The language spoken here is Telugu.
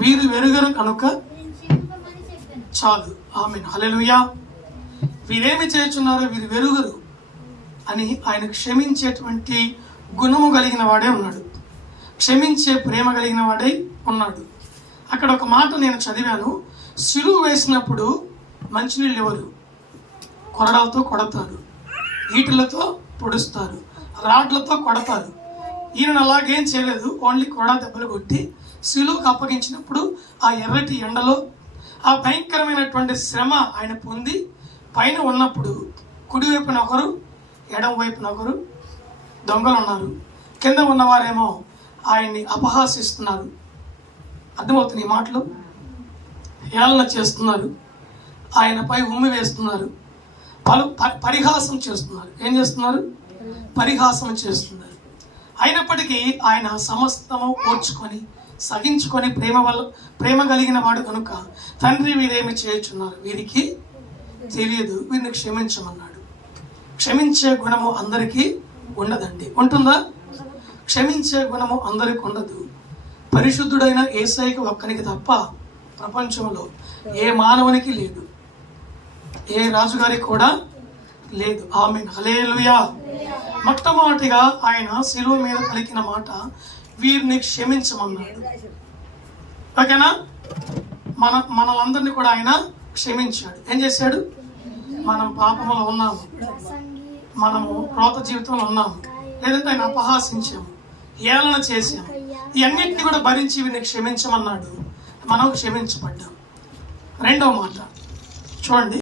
వీరు వెరుగరు కనుక చాలు. ఆమేన్. హల్లెలూయా. వీరేమి చేయుచున్నారో వీరు వెరుగరు అని ఆయన క్షమించేటువంటి గుణము కలిగిన వాడే ఉన్నాడు, క్షమించే ప్రేమ కలిగిన వాడే ఉన్నాడు. అక్కడ ఒక మాట నేను చదివాను, సిలువ వేసినప్పుడు మంచినీళ్ళు ఎవరు? కొరడాలతో కొడతారు, ఈటలతో పొడుస్తారు, రాడ్లతో కొడతారు. ఈయన అలాగేం చేయలేదు, ఓన్లీ కొరడా దెబ్బలు కొట్టి సిలువకు అప్పగించినప్పుడు ఆ ఎర్రటి ఎండలో ఆ భయంకరమైనటువంటి శ్రమ ఆయన పొంది పైన ఉన్నప్పుడు కుడివైపున ఒకరు ఎడం వైపున ఒకరు దొంగలు ఉన్నారు, కింద ఉన్నవారేమో ఆయన్ని అపహాసిస్తున్నారు. అర్థమవుతుంది ఈ మాటలు? ఏళన చేస్తున్నారు, ఆయనపై ఉమ్మి వేస్తున్నారు, పరిహాసం చేస్తున్నారు. ఏం చేస్తున్నారు? పరిహాసం చేస్తున్నారు. అయినప్పటికీ ఆయన సమస్తము ఓర్చుకొని సహించుకొని ప్రేమ కలిగిన వాడు కనుక తండ్రి వీరేమి చేయుచున్నారు, వీరికి తెలియదు, వీరిని క్షమించమన్నాడు. క్షమించే గుణము అందరికీ ఉండదండి. ఉంటుందా? క్షమించే గుణము అందరికి ఉండదు. పరిశుద్ధుడైన యేసయ్యకి ఒక్కనికి తప్ప ప్రపంచంలో ఏ మానవునికి లేదు, ఏ రాజుగారికి కూడా లేదు. ఆమేన్. హల్లెలూయా. మొట్టమొదటిగా ఆయన శిలువ మీద పలికిన మాట వీరిని క్షమించమన్నాడు. ఓకేనా? మనలందరినీ కూడా ఆయన క్షమించాడు. ఏం చేశాడు? మనం పాపంలో ఉన్నాము, మనము రోత జీవితంలో ఉన్నాము, లేదంటే ఆయన అపహాసించాము, ఏళన చేశాము, ఇవన్నిటిని కూడా భరించి వీరిని క్షమించమన్నాడు. మనం క్షమించబడ్డాం. రెండవ మాట చూడండి.